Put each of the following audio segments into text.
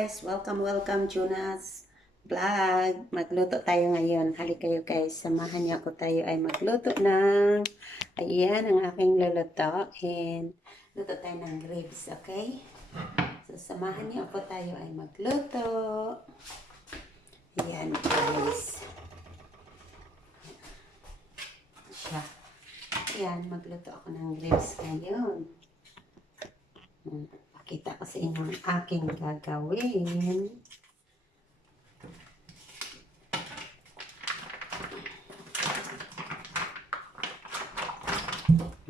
guys! Welcome Jonas Vlog. Magluto tayo ngayon. Halik kayo guys, samahan niyo ako, tayo ay magluto ng ayan ang aking lulutuin. Luto tayo ng ribs, okay? So samahan niyo ako, tayo ay magluto. Ayan guys. Siya. Ayan, magluto ako ng ribs ngayon. Pakita ko sa inyo ang aking gagawin.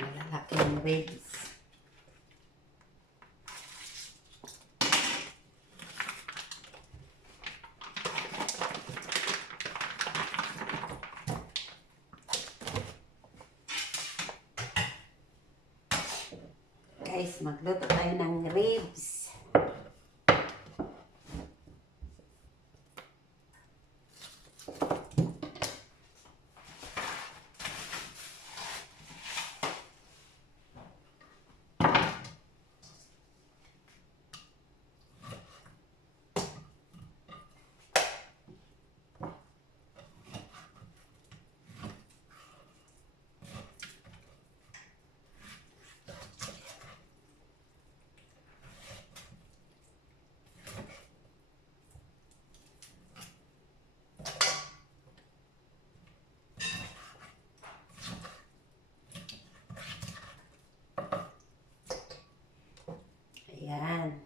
Malalaking ribs. Guys, magluto tayo ng ribs. Ayan.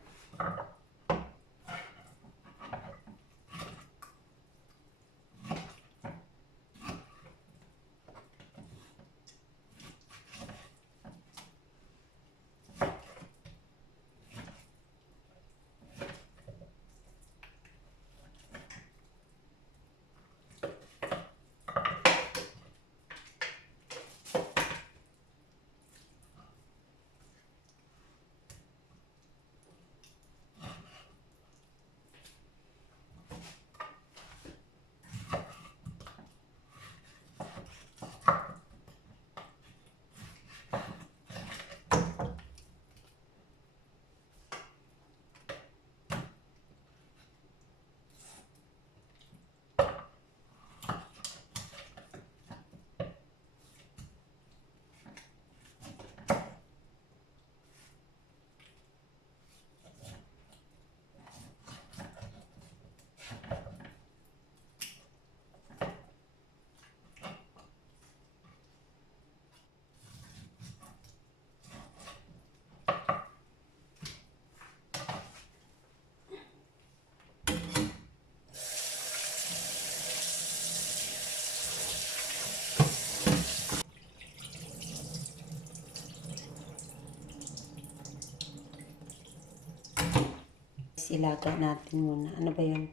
Silaga natin muna. Ano ba yun?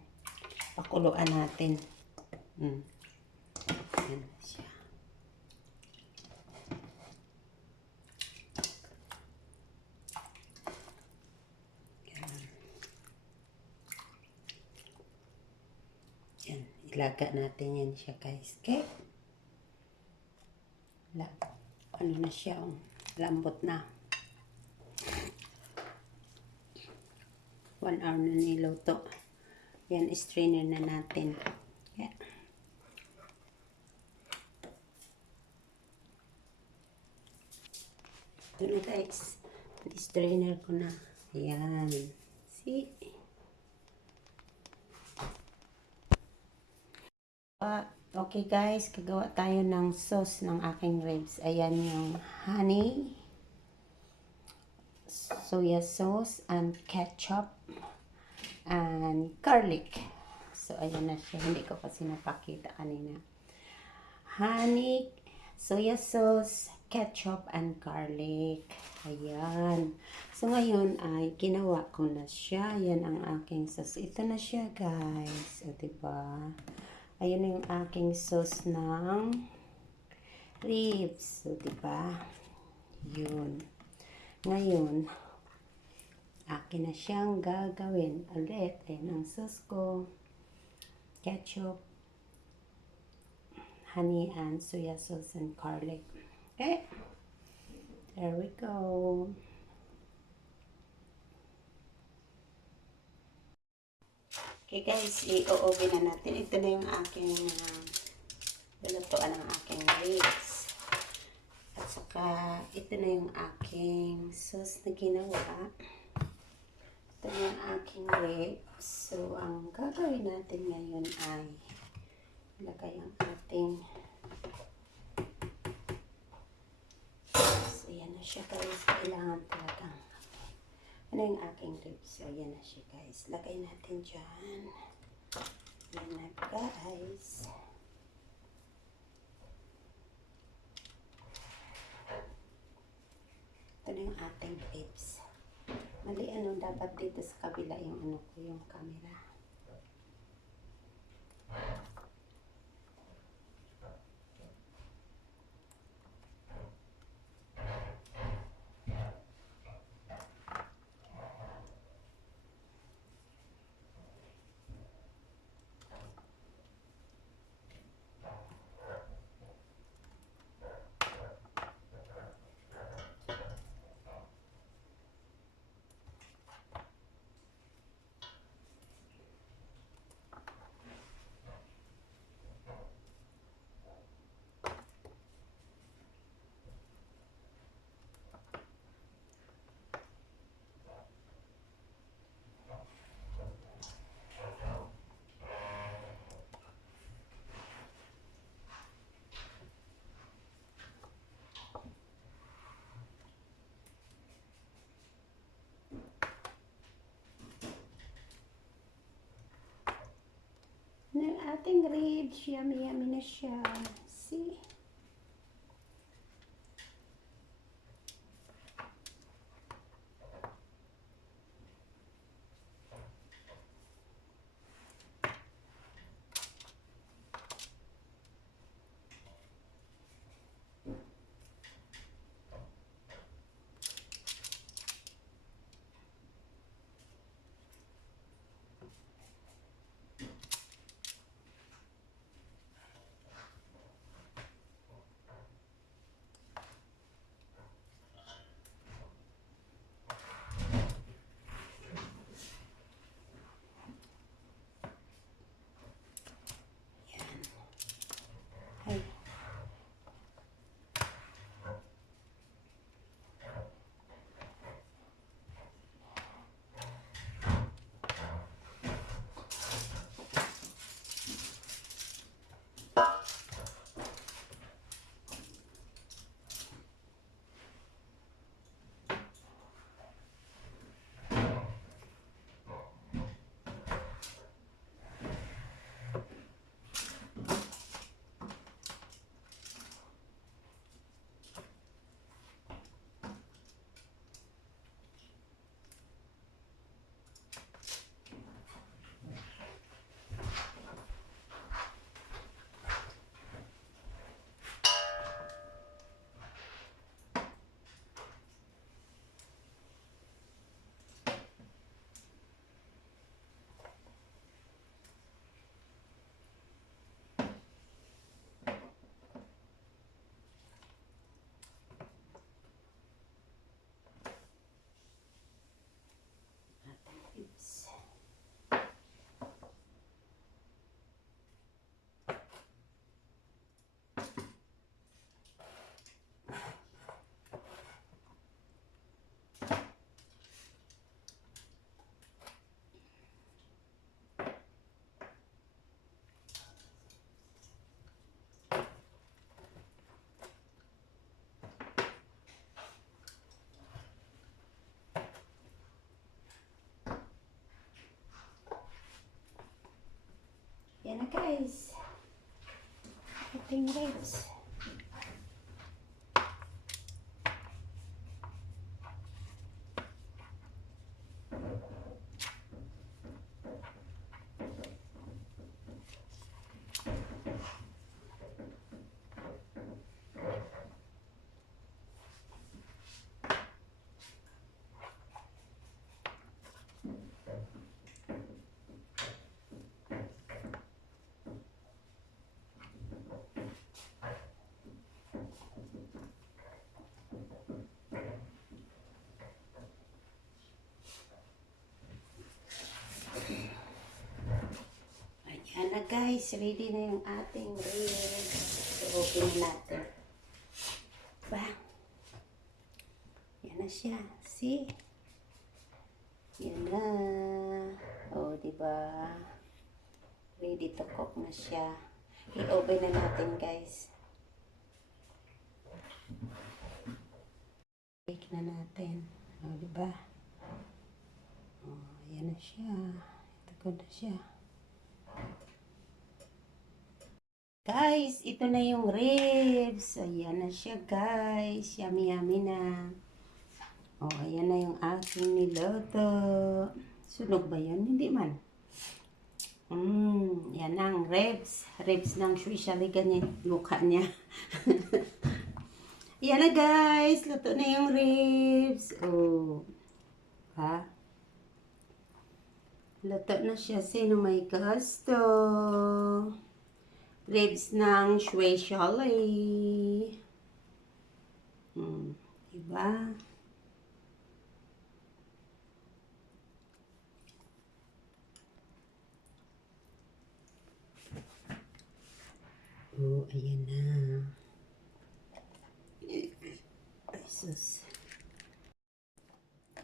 Pakuluan natin. Yan siya. Yan. Ilaga natin yan siya guys. Okay? Ano na siya? Lambot na. 1 hour na niluto. Yan, strainer na natin. Yeah. Ito na guys. Strainer ko na. Ayan. See? Okay guys, gagawa tayo ng sauce ng aking ribs. Ayan yung honey, soya sauce, and ketchup, and garlic. So, ayan na siya. Hindi ko kasi napakita kanina. Honey, soya sauce, ketchup, and garlic. Ayan. So, ngayon ay ginawa ko na siya. Ayan ang aking sauce. Ito na siya, guys. O, diba? Ayan yung aking sauce ng ribs. O, diba? Yun. Ngayon, akin na siyang gagawin ulit. Ayan ang sauce ko. Ketchup, honey, and soya sauce, and garlic. Okay? There we go. Okay guys, i-oven na natin. Ito na yung aking lulutuan ng aking ribs. At saka, ito na yung aking sauce na ginawa. Ito na yung aking ribs. So, ang gagawin natin ngayon ay ilagay ang ating so, yan na siya guys. Kailangan talagang ano yung aking ribs? So, yan na siya guys. Lagay natin dyan. Yan na guys. Ito na yung ating ribs. Mali ano, dapat dito sa kabila yung ano ko, yung camera. Ng ating ribs, yummy yummy na siya. See? Ay. Ribs. Yan na guys. Ating ribs. Ayan na guys, ready na yung ating ribs. So, open na natin. Bang! Yan na siya. See? Yan na. O, diba? Ready to cook na siya. I-open na natin guys. Bake na natin. O, diba? O, yan na siya. Ito ko na siya. Guys, ito na yung ribs. Ayan na siya, guys. Yummy, yummy na. Oh, ayan na yung aking niloto. Sunog ba yan? Hindi man. Yan ang ribs. Ribs ng Swiss. Ganyan mukha niya. Yan na, guys. Luto na yung ribs. Oh. Ha? Luto na siya. Sino may gusto? Ribs ng Swiss. Diba? Oh, ayan na. Ay, sus.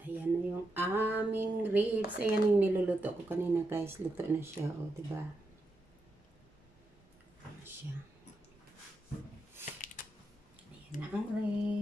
Ayan na yung aming ribs. Ayan yung niluluto ko kanina, guys. Luto na siya. O, diba? Siya. Ayan na ang ribs.